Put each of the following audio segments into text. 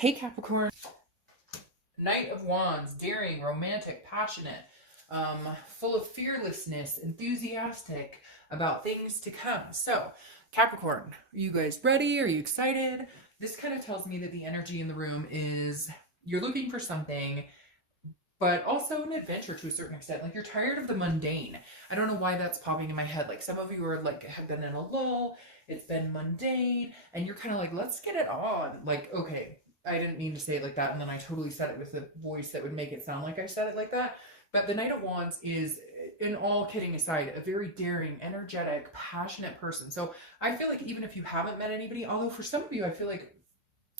Hey Capricorn, Knight of Wands, daring, romantic, passionate, full of fearlessness, enthusiastic about things to come. So, Capricorn, are you guys ready? Are you excited? This kind of tells me that the energy in the room is you're looking for something, but also an adventure to a certain extent. Like you're tired of the mundane. I don't know why that's popping in my head. Like some of you are like have been in a lull, it's been mundane, and you're kind of like, let's get it on. Like, okay, I didn't mean to say it like that, and then I totally said it with a voice that would make it sound like I said it like that. But the Knight of Wands is, in all kidding aside, a very daring, energetic, passionate person. So I feel like even if you haven't met anybody, although for some of you, I feel like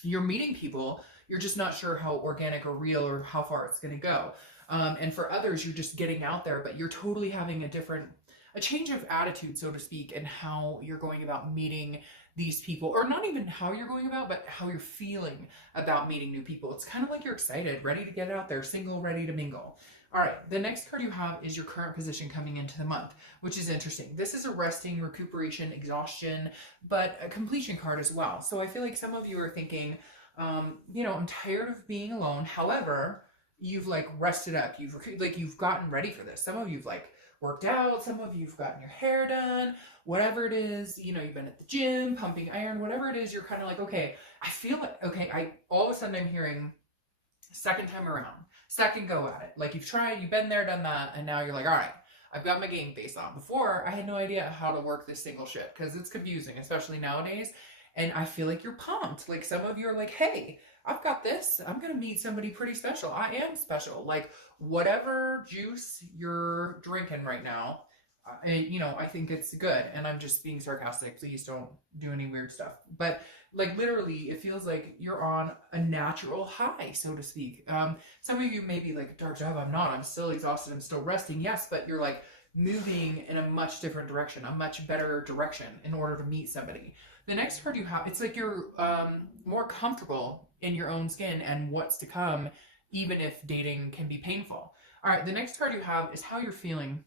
you're meeting people, you're just not sure how organic or real or how far it's going to go. And for others, you're just getting out there, but you're totally having a change of attitude, so to speak, in how you're going about meeting these people, or not even how you're going about, but how you're feeling about meeting new people. It's kind of like you're excited, ready to get out there, single, ready to mingle. All right, the next card you have is your current position coming into the month, which is interesting. This is a resting, recuperation, exhaustion, but a completion card as well. So I feel like some of you are thinking, I'm tired of being alone. However, you've like rested up. You've gotten ready for this. Some of you've like worked out. Some of you've gotten your hair done. Whatever it is, you've been at the gym, pumping iron. Whatever it is, you're kind of like, okay, I feel like okay. All of a sudden I'm hearing second time around, second go at it. Like you've been there, done that, and now you're like, all right, I've got my game face on. Before, I had no idea how to work this single ship because it's confusing, especially nowadays. And I feel like you're pumped. Like some of you are like, hey, I've got this. I'm going to meet somebody pretty special. I am special. Like whatever juice you're drinking right now, I think it's good. And I'm just being sarcastic. Please don't do any weird stuff. But like literally, it feels like you're on a natural high, so to speak. Some of you may be like, dark job, I'm not. I'm still exhausted. I'm still resting. Yes, but you're like moving in a much different direction, a much better direction in order to meet somebody. The next card you have, it's like you're more comfortable in your own skin and what's to come, even if dating can be painful. All right, the next card you have is how you're feeling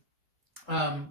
at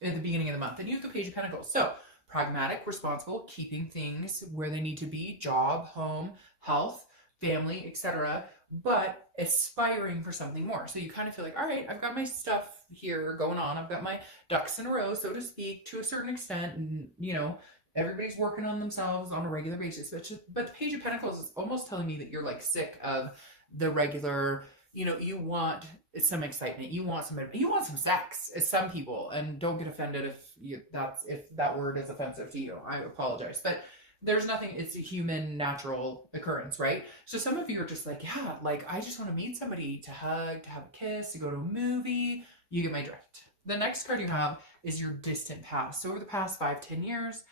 the beginning of the month. And you have the Page of Pentacles. So pragmatic, responsible, keeping things where they need to be, job, home, health, family, etc., but aspiring for something more. So you kind of feel like, all right, I've got my stuff here going on. I've got my ducks in a row, so to speak, to a certain extent. And, everybody's working on themselves on a regular basis. But the Page of Pentacles is almost telling me that you're like sick of the regular, you want some excitement. You want some sex, as some people. And don't get offended if that word is offensive to you. I apologize. But there's nothing, it's a human natural occurrence, right? So some of you are just like, yeah, like I just want to meet somebody to hug, to have a kiss, to go to a movie. You get my drift. The next card you have is your distant past. So over the past 5-10 years,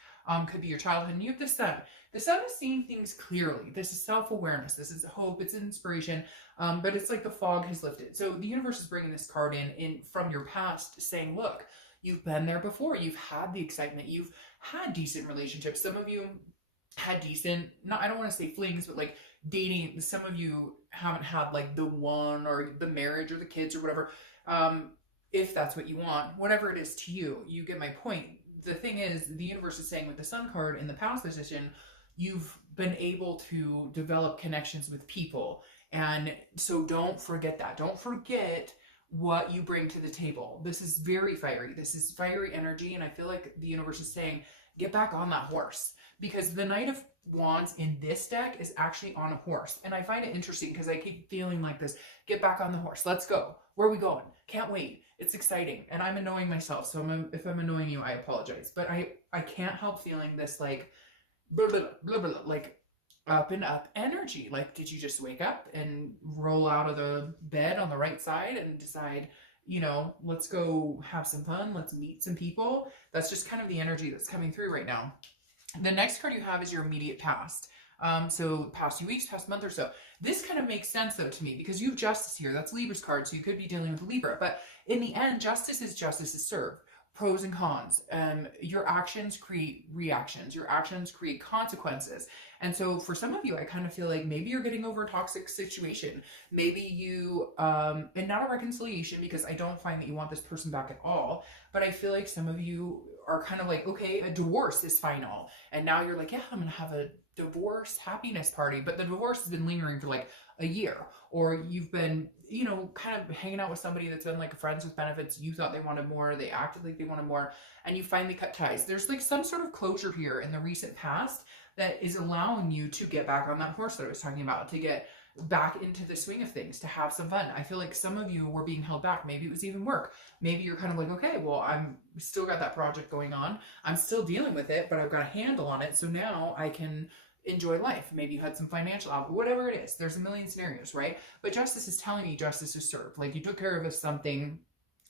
could be your childhood, and you have the sun. The sun is seeing things clearly. This is self-awareness. This is hope. It's inspiration. But it's like the fog has lifted. So the universe is bringing this card in from your past, saying, look, you've been there before. You've had the excitement. You've had decent relationships. Some of you had I don't want to say flings, but like dating. Some of you haven't had like the one or the marriage or the kids or whatever. If that's what you want, whatever it is to you, you get my point. The thing is, the universe is saying with the sun card in the past position, you've been able to develop connections with people. And so don't forget that. Don't forget what you bring to the table. This is very fiery. This is fiery energy. And I feel like the universe is saying, get back on that horse. Because the Knight of Wands in this deck is actually on a horse. And I find it interesting because I keep feeling like this. Get back on the horse. Let's go. Where are we going? Can't wait. It's exciting. And I'm annoying myself. So if I'm annoying you, I apologize. But I can't help feeling this like, blah, blah, blah, blah, like up and up energy. Like, did you just wake up and roll out of the bed on the right side and decide, let's go have some fun. Let's meet some people. That's just kind of the energy that's coming through right now. The next card you have is your immediate past. So past few weeks, past month or so. This kind of makes sense though to me because you have Justice here. That's Libra's card, so you could be dealing with Libra. But in the end, justice is served. Pros and cons. Your actions create reactions. Your actions create consequences. And so for some of you, I kind of feel like maybe you're getting over a toxic situation. Maybe you, and not a reconciliation because I don't find that you want this person back at all. But I feel like some of you are kind of like, okay, a divorce is final. And now you're like, yeah, I'm going to have a divorce happiness party, but the divorce has been lingering for like a year, or you've been, you know, kind of hanging out with somebody that's been like friends with benefits. You thought they wanted more, they acted like they wanted more, and you finally cut ties. There's like some sort of closure here in the recent past that is allowing you to get back on that horse that I was talking about, to get back into the swing of things, to have some fun. I feel like some of you were being held back. Maybe it was even work. Maybe you're kind of like, okay, well, I'm still got that project going on. I'm still dealing with it, but I've got a handle on it. So now I can enjoy life. Maybe you had some financial output, whatever it is. There's a million scenarios, right? But justice is telling me justice is served. Like you took care of something,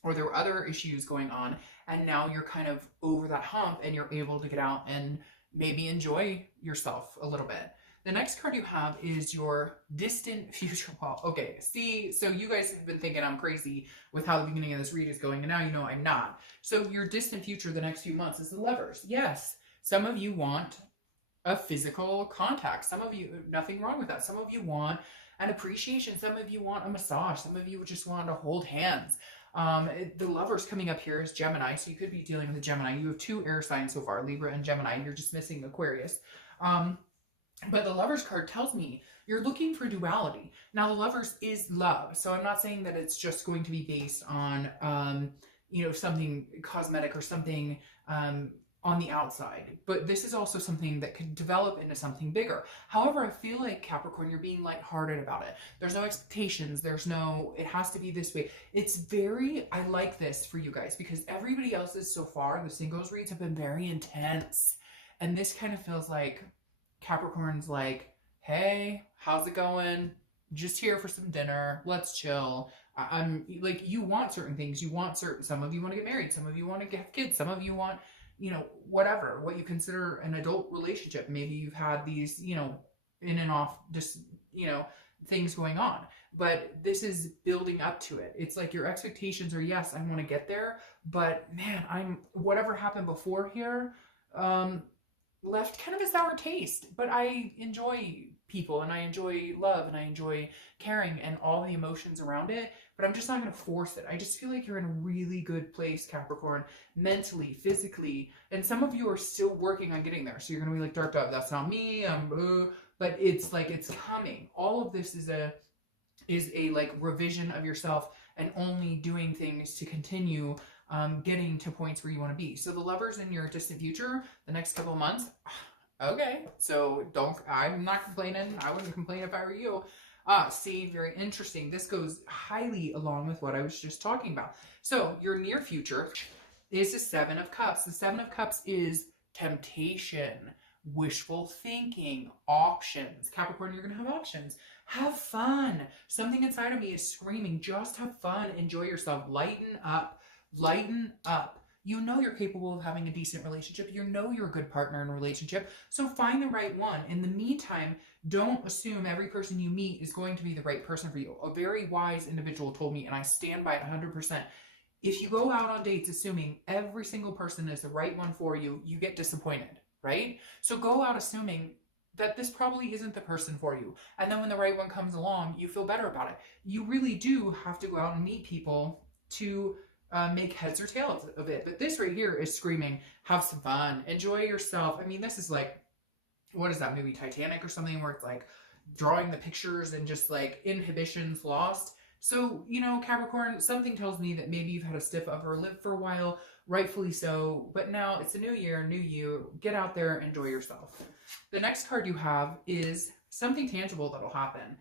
or there were other issues going on, and now you're kind of over that hump and you're able to get out and maybe enjoy yourself a little bit. The next card you have is your distant future. Well, okay, see, so you guys have been thinking I'm crazy with how the beginning of this read is going, and now you know I'm not. So your distant future, the next few months, is the Lovers. Yes, some of you want a physical contact. Some of you, nothing wrong with that. Some of you want an appreciation. Some of you want a massage. Some of you just want to hold hands. The Lovers coming up here is Gemini, so you could be dealing with a Gemini. You have 2 air signs so far, Libra and Gemini. You're just missing Aquarius. But the Lovers card tells me you're looking for duality. Now, the Lovers is love, so I'm not saying that it's just going to be based on, you know, something cosmetic or something on the outside. But this is also something that could develop into something bigger. However, I feel like, Capricorn, you're being lighthearted about it. There's no expectations. There's no, it has to be this way. It's very, I like this for you guys, because everybody else's so far, the singles reads have been very intense. And this kind of feels like Capricorn's like, hey, how's it going? Just here for some dinner. Let's chill. I'm like, you want certain things. You want certain, some of you want to get married. Some of you want to get kids. Some of you want, you know, whatever, what you consider an adult relationship. Maybe you've had these, you know, in and off, just, you know, things going on. But this is building up to it. It's like your expectations are, yes, I want to get there. But man, whatever happened before here, left kind of a sour taste. But I enjoy people, and I enjoy love, and I enjoy caring and all the emotions around it, but I'm just not going to force it. I just feel like you're in a really good place, Capricorn, mentally, physically, and some of you are still working on getting there. So you're going to be like, dark dove, that's not me, but it's like, it's coming. All of this is a like revision of yourself, and only doing things to continue getting to points where you want to be. So the Lovers in your distant future, the next couple of months, okay, so I'm not complaining. I wouldn't complain if I were you. See, very interesting. This goes highly along with what I was just talking about. So your near future is the 7 of Cups. The 7 of Cups is temptation, wishful thinking, options. Capricorn, you're going to have options. Have fun. Something inside of me is screaming, just have fun. Enjoy yourself. Lighten up. Lighten up. You know you're capable of having a decent relationship. You know you're a good partner in a relationship. So find the right one. In the meantime, don't assume every person you meet is going to be the right person for you. A very wise individual told me, and I stand by it 100%. If you go out on dates assuming every single person is the right one for you, you get disappointed, right? So go out assuming that this probably isn't the person for you. And then when the right one comes along, you feel better about it. You really do have to go out and meet people to make heads or tails of it. But this right here is screaming, have some fun, enjoy yourself. I mean, this is like, what is that movie, Titanic or something, where it's like drawing the pictures and just like inhibitions lost. So, you know, Capricorn, something tells me that maybe you've had a stiff upper lip for a while, rightfully so, but now it's a new year, new you, get out there, enjoy yourself. The next card you have is something tangible that'll happen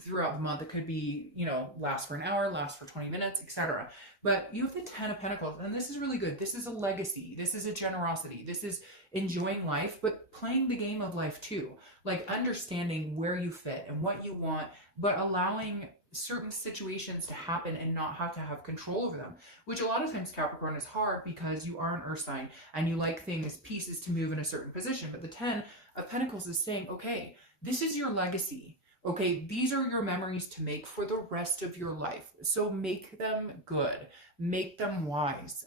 throughout the month. It could be, you know, last for an hour, last for 20 minutes, etc. But you have the 10 of Pentacles, and this is really good. This is a legacy. This is a generosity. This is enjoying life, but playing the game of life too. Like understanding where you fit and what you want, but allowing certain situations to happen and not have to have control over them, which a lot of times, Capricorn, is hard because you are an earth sign and you like things, pieces to move in a certain position. But the 10 of Pentacles is saying, okay, this is your legacy. Okay, these are your memories to make for the rest of your life. So make them good, make them wise.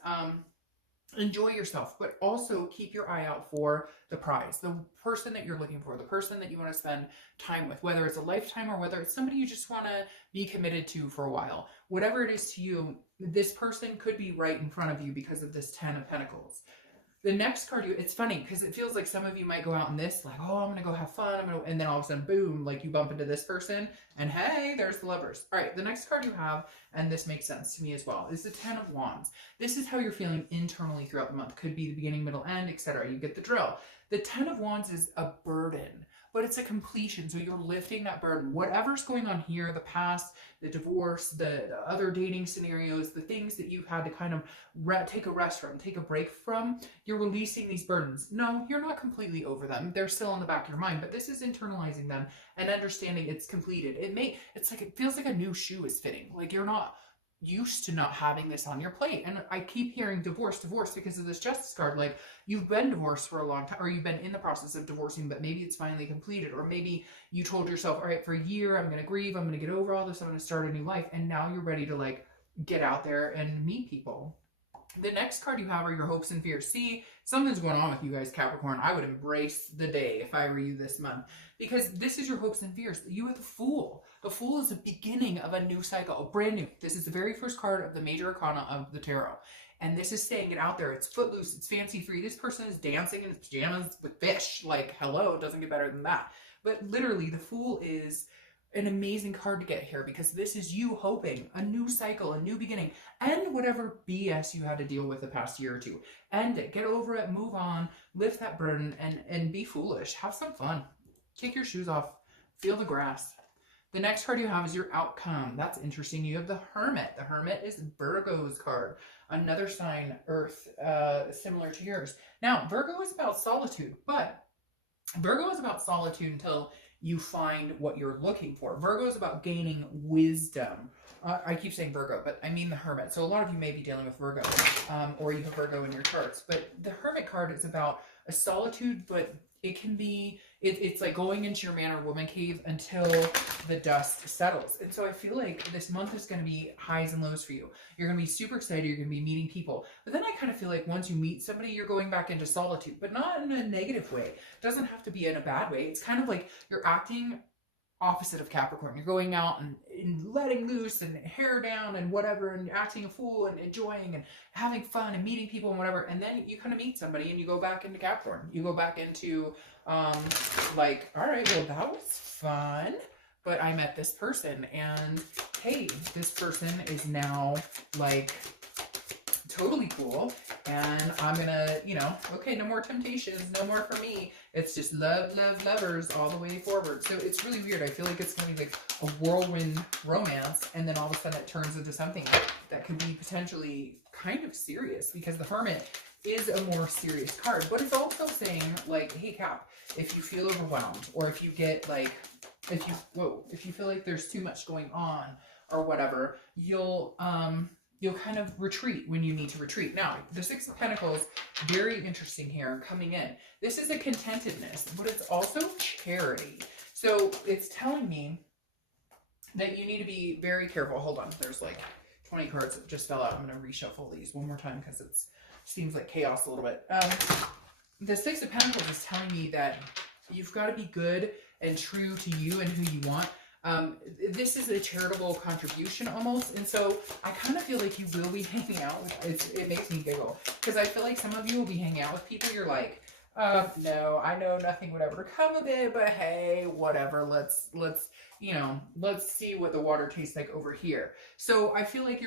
Enjoy yourself, but also keep your eye out for the prize, the person that you're looking for, the person that you want to spend time with, whether it's a lifetime or whether it's somebody you just want to be committed to for a while. Whatever it is to you, this person could be right in front of you because of this 10 of Pentacles. The next card, it's funny because it feels like some of you might go out in this, like, oh, I'm going to go have fun. And then all of a sudden, boom, like you bump into this person and hey, there's the Lovers. All right, the next card you have, and this makes sense to me as well, is the Ten of Wands. This is how you're feeling internally throughout the month. Could be the beginning, middle, end, etc. You get the drill. The Ten of Wands is a burden, but it's a completion. So you're lifting that burden. Whatever's going on here, the past, the divorce, the other dating scenarios, the things that you've had to kind of take a rest from, take a break from, you're releasing these burdens. No, you're not completely over them. They're still in the back of your mind, but this is internalizing them and understanding it's completed. It's like, it feels like a new shoe is fitting. Like you're not used to not having this on your plate. And I keep hearing divorce because of this Justice card. Like you've been divorced for a long time, or you've been in the process of divorcing, but maybe it's finally completed. Or maybe you told yourself, all right, for a year, I'm going to grieve. I'm going to get over all this. I'm going to start a new life. And now you're ready to like get out there and meet people. The next card you have are your hopes and fears. See, something's going on with you guys, Capricorn. I would embrace the day if I were you this month, because this is your hopes and fears. You are the Fool. The Fool is the beginning of a new cycle, brand new. This is the very first card of the major arcana of the tarot. And this is saying it out there. It's footloose. It's fancy free. This person is dancing in his pajamas with fish. Like, hello, it doesn't get better than that. But literally, the Fool is an amazing card to get here because this is you hoping a new cycle, a new beginning, and whatever BS you had to deal with the past year or two. End it. Get over it. Move on. Lift that burden and be foolish. Have some fun. Kick your shoes off. Feel the grass. The next card you have is your outcome. That's interesting. You have the Hermit. The Hermit is Virgo's card. Another sign, Earth, similar to yours. Now, Virgo is about solitude, but Virgo is about solitude until you find what you're looking for. Virgo is about gaining wisdom. I keep saying Virgo, but I mean the Hermit. So a lot of you may be dealing with Virgo, or you have Virgo in your charts. But the Hermit card is about a solitude, but it can be, it's like going into your man or woman cave until the dust settles. And so I feel like this month is going to be highs and lows for you. You're going to be super excited. You're going to be meeting people. But then I kind of feel like once you meet somebody, you're going back into solitude, but not in a negative way. It doesn't have to be in a bad way. It's kind of like you're acting opposite of Capricorn. You're going out and letting loose and hair down and whatever, and acting a fool and enjoying and having fun and meeting people and whatever. And then you kind of meet somebody and you go back into Capricorn. You go back into like, all right, well, that was fun, but I met this person and hey, this person is now like totally cool, and I'm gonna, you know, okay, no more temptations, no more for me. It's just love, love, lovers all the way forward. So it's really weird. I feel like it's gonna be like a whirlwind romance, and then all of a sudden it turns into something that could be potentially kind of serious, because the Hermit is a more serious card, but it's also saying like, hey Cap, if you feel overwhelmed, or if you get like, if you feel like there's too much going on or whatever, you'll kind of retreat when you need to retreat. Now, the Six of Pentacles, very interesting here coming in. This is a contentedness, but it's also charity. So it's telling me that you need to be very careful. Hold on, there's like 20 cards that just fell out. I'm going to reshuffle these one more time because it seems like chaos a little bit. The Six of Pentacles is telling me that you've got to be good and true to you and who you want. This is a charitable contribution almost, and so I kind of feel like you will be hanging out with, it makes me giggle, because I feel like some of you will be hanging out with people you're like, no, I know nothing would ever come of it, but hey, whatever, let's you know, let's see what the water tastes like over here. So I feel like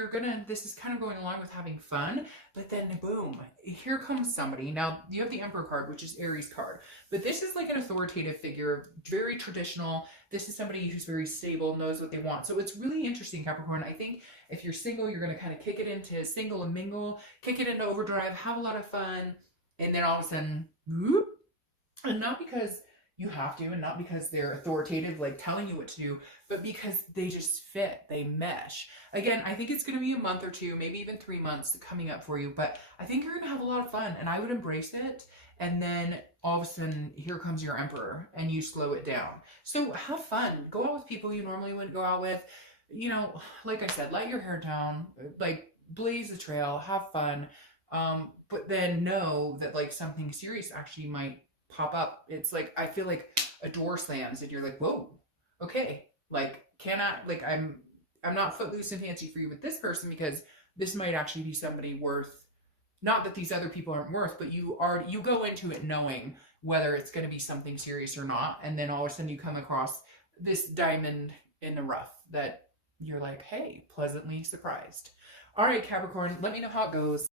this is kind of going along with having fun, but then boom, here comes somebody. Now you have the Emperor card, which is Aries card, but this is like an authoritative figure, very traditional. This is somebody who's very stable, knows what they want. So it's really interesting, Capricorn. I think if you're single, you're going to kind of kick it into single and mingle, kick it into overdrive, have a lot of fun, and then all of a sudden, whoop, and not because you have to, and not because they're authoritative, like telling you what to do, but because they just fit, they mesh. Again, I think it's going to be a month or two, maybe even 3 months coming up for you, but I think you're going to have a lot of fun, and I would embrace it. And then all of a sudden, here comes your Emperor, and you slow it down. So have fun. Go out with people you normally wouldn't go out with. You know, like I said, let your hair down, like blaze the trail, have fun. But then know that like something serious actually might pop up. It's like, I feel like a door slams and you're like, whoa, okay, like I'm not footloose and fancy free with this person, because this might actually be somebody worth Not that these other people aren't worth, but you go into it knowing whether it's going to be something serious or not. And then all of a sudden you come across this diamond in the rough that you're like, hey, pleasantly surprised. All right, Capricorn, let me know how it goes.